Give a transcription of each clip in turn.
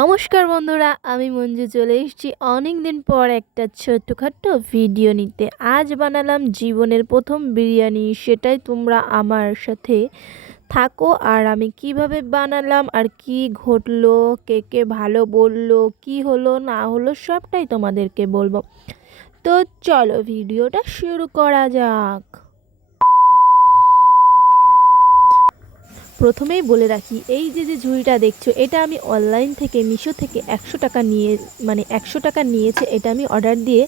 নমস্কার বন্ধুরা, আমি মঞ্জু চলে এসেছি অনেক দিন পর একটা ছোট্টখাট্ট ভিডিও নিতে। আজ বানালাম জীবনের প্রথম বিরিয়ানি, সেটাই তোমরা আমার সাথে থাকো। আর আমি কিভাবে বানালাম আর কি ঘটলো, কে কে ভালো বললো, কি হলো না হলো সবটাই তোমাদেরকে বলবো। তো চলো ভিডিওটা শুরু করা যাক। প্রথমেই বলে রাখি, এই যে ঝুড়িটা দেখছো, এটা আমি অনলাইন থেকে মিশো থেকে 100 টাকা নিয়ে 100 টাকা নিয়েছে, এটা আমি অর্ডার দিয়ে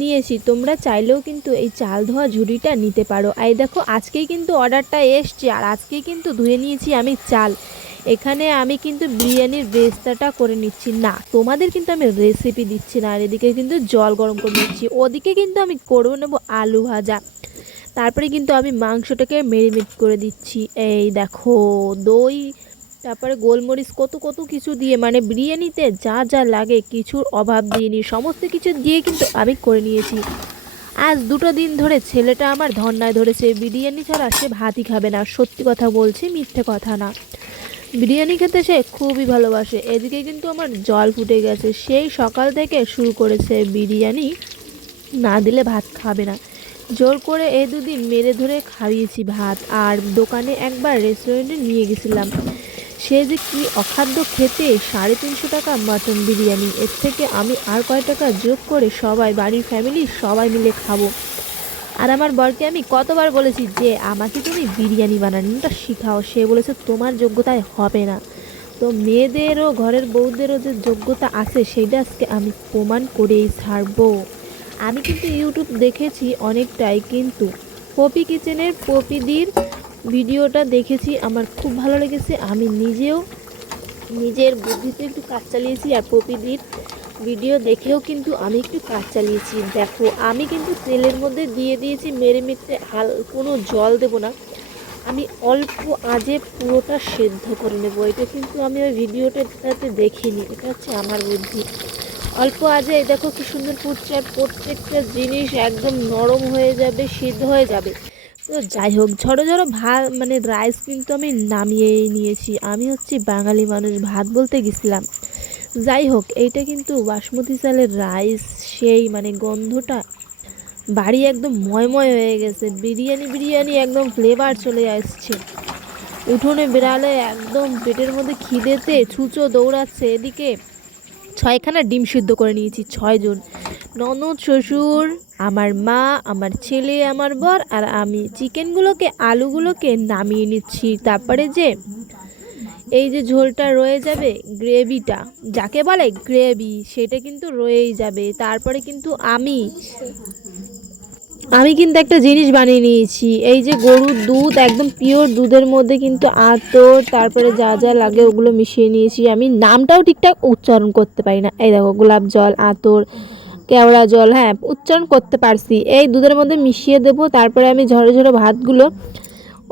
নিয়েছি। তোমরা চাইলেও কিন্তু এই চাল ধোয়া ঝুড়িটা নিতে পারো। এই দেখো, আজকেই কিন্তু অর্ডারটা এসছে আর আজকেই কিন্তু ধুয়ে নিয়েছি আমি চাল। এখানে আমি কিন্তু বিরিয়ানির বেস্তাটা করে নিচ্ছি না, তোমাদের কিন্তু আমি রেসিপি দিচ্ছি না। আর এদিকে কিন্তু জল গরম করে নিচ্ছি, ওদিকে কিন্তু আমি করবো নেবো আলু ভাজা। তারপরে কিন্তু আমি মাংসটাকে ম্যারিনেট করে দিচ্ছি। এই দেখো, দই, তারপরে গোলমরিচ, কত কত কিছু দিয়ে, মানে বিরিয়ানিতে যা যা লাগে কিছুর অভাব দিইনি, সমস্ত কিছু দিয়ে কিন্তু আমি করে নিয়েছি। আজ 2 দিন ধরে ছেলেটা আমার ধন্যায় ধরেছে, বিরিয়ানি ছাড়া সে ভাতই খাবে না। সত্যি কথা বলছি, মিথ্যে কথা না। বিরিয়ানি খেতে সে খুবই ভালোবাসে। এদিকে কিন্তু আমার জল ফুটে গেছে, সেই সকাল থেকে শুরু করেছে বিরিয়ানি না দিলে ভাত খাবে না। জোর করে এই 2 দিন মেরে ধরে খাইয়েছি ভাত। আর দোকানে একবার রেস্টুরেন্টে নিয়ে গেছিলাম, সে যে কি অখাদ্য খেতে। 350 টাকা মাটন বিরিয়ানি, এর থেকে আমি আর কয় টাকা যোগ করে সবাই, বাড়ির ফ্যামিলি সবাই মিলে খাবো। আর আমার বরকে আমি কতবার বলেছি যে আমাকে তুমি বিরিয়ানি বানানোটা শিখাও, সে বলেছে তোমার যোগ্যতায় হবে না। তো মেয়েদেরও, ঘরের বউদেরও যে যোগ্যতা আছে সেটা আজকে আমি প্রমাণ করেই ছাড়বো। আমি কিন্তু ইউটিউব দেখেছি অনেকটাই, কিন্তু পপি কিচেনের পপিদির ভিডিওটা দেখেছি, আমার খুব ভালো লেগেছে। আমি নিজেও নিজের বুদ্ধিতে একটু কাজ চালিয়েছি, আর পপিদির ভিডিও দেখেও কিন্তু আমি একটু কাজ চালিয়েছি। দেখো, আমি কিন্তু তেলের মধ্যে দিয়ে দিয়েছি মেরে মেরে, কোনো জল দেব না, আমি অল্প আঁচে পুরোটা সেদ্ধ করে নেবো। এটা কিন্তু আমি ওই ভিডিওটাতে দেখিনি, এটা হচ্ছে আমার বুদ্ধি। অল্প আঁচে দেখো কি সুন্দর ফুটছে, আর প্রত্যেকটা জিনিস একদম নরম হয়ে যাবে, সিদ্ধ হয়ে যাবে। তো যাই হোক, ঝড়ো ঝড়ো ভাত, মানে রাইস কিন্তু আমি নামিয়েই নিয়েছি। আমি হচ্ছে বাঙালি মানুষ, ভাত বলতে গেছিলাম। যাই হোক, এইটা কিন্তু বাসমতি চালের রাইস, সেই মানে গন্ধটা বাড়ি একদম ময়ময় হয়ে গেছে। বিরিয়ানি বিরিয়ানি একদম ফ্লেভার চলে আসছে। উঠোনে বেড়ালে একদম পেটের মধ্যে খিদেতে ছুঁচো দৌড়াচ্ছে। এদিকে 6খানা ডিম সিদ্ধ করে নিয়েছি, 6 জন, ননদ, শ্বশুর, আমার মা, আমার ছেলে, আমার বর আর আমি। চিকেনগুলোকে, আলুগুলোকে নামিয়ে নিচ্ছি। তারপরে যে এই যে ঝোলটা রয়ে যাবে, গ্রেভিটা যাকে বলে গ্রেভি, সেটা কিন্তু রয়েই যাবে। তারপরে কিন্তু আমি কিন্তু একটা জিনিস বানিয়ে নিয়েছি, এই যে গরুর দুধ, একদম পিওর দুধের মধ্যে কিন্তু আতর, তারপরে যা যা লাগে ওগুলো মিশিয়ে নিয়েছি। আমি নামটাও ঠিকঠাক উচ্চারণ করতে পারি না। এই দেখো, গোলাপ জল, আতর, কেওড়া জল, হ্যাঁ উচ্চারণ করতে পারছি। এই দুধের মধ্যে মিশিয়ে দেবো। তারপরে আমি ঝরে ঝরে ভাতগুলো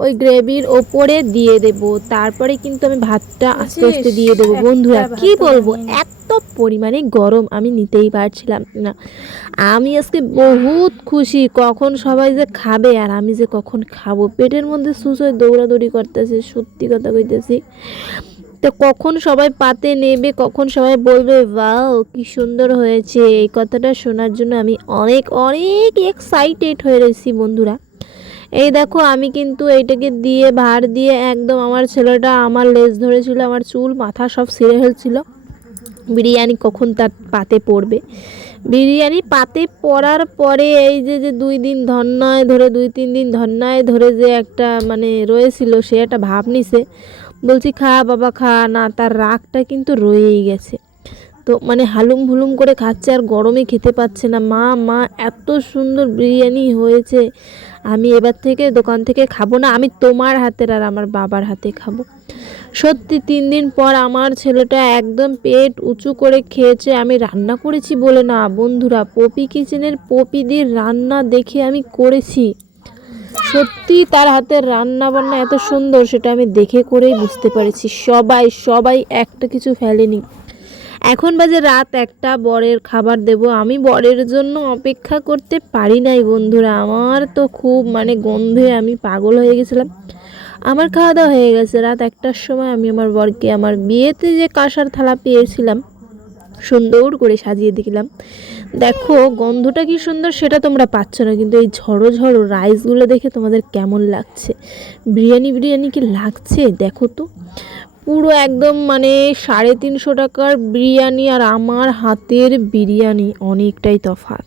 ওই গ্রেভির ওপরে দিয়ে দেব। তারপরে কিন্তু আমি ভাতটা আস্তে আস্তে দিয়ে দেবো। বন্ধুরা কি বলবো, এত পরিমাণে গরম আমি নিতেই পারছিলাম না। আমি আজকে বহুত খুশি, কখন সবাই যে খাবে আর আমি যে কখন খাবো। পেটের মধ্যে সুসই দৌড়াদৌড়ি করতেছে, সত্যি কথা কইতেছি। তো কখন সবাই পাতে নেবে, কখন সবাই বলবে ওয়াও কি সুন্দর হয়েছে, এই কথাটা শোনার জন্য আমি অনেক অনেক এক্সাইটেড হয়ে রয়েছি বন্ধুরা। এই দেখো, আমি কিন্তু এইটাকে দিয়ে ভার দিয়ে একদম, আমার ছেলেটা আমার লেজ ধরেছিল, আমার চুল মাথা সব ছিঁড়ে ফেলছিল। বিরিয়ানি কখন তার পাতে পড়বে। বিরিয়ানি পাতে পড়ার পরে এই যে 2 দিন ধন্যায় ধরে, 2-3 দিন ধন্যায় ধরে যে একটা মানে রয়েছিল, সে একটা ভাব নিছে। বলছি খা বাবা খা, না, তার রাগটা কিন্তু রয়েই গেছে। তো মানে হালুম ভুলুম করে খাচ্ছে, আর গরমে খেতে পাচ্ছে না। মা মা এত সুন্দর বিরিয়ানি হয়েছে, আমি এবার থেকে দোকান থেকে খাবো না, আমি তোমার হাতের আর আমার বাবার হাতে খাবো। সত্যি 3 দিন পর আমার ছেলেটা একদম পেট উঁচু করে খেয়েছে। আমি রান্না করেছি বলে না বন্ধুরা, পপি কিচেনের পপিদির রান্না দেখে আমি করেছি। সত্যি তার হাতের রান্না বান্না এত সুন্দর, সেটা আমি দেখে করেই বুঝতে পেরেছি। সবাই সবাই একটা কিছু ফেলেনি। এখন বাজে রাত 1টা, বরের খাবার দেব। আমি বরের জন্য অপেক্ষা করতে পারি নাই বন্ধুরা, আমার তো খুব মানে গন্ধে আমি পাগল হয়ে গেছিলাম। আমার খাওয়া দাওয়া হয়ে গেছে রাত 1টার সময়। আমি আমার বরকে আমার বিয়েতে যে কাঁসার থালা পেয়েছিলাম সুন্দর করে সাজিয়ে দিলাম। দেখো গন্ধটা কি সুন্দর, সেটা তোমরা পাচ্ছ না, কিন্তু এই ঝড়ো ঝড়ো রাইসগুলো দেখে তোমাদের কেমন লাগছে? বিরিয়ানি বিরিয়ানি কি লাগছে দেখো তো। পুরো একদম মানে 350 টাকার বিরিয়ানি আর আমার হাতের বিরিয়ানি অনেকটাই তফাৎ।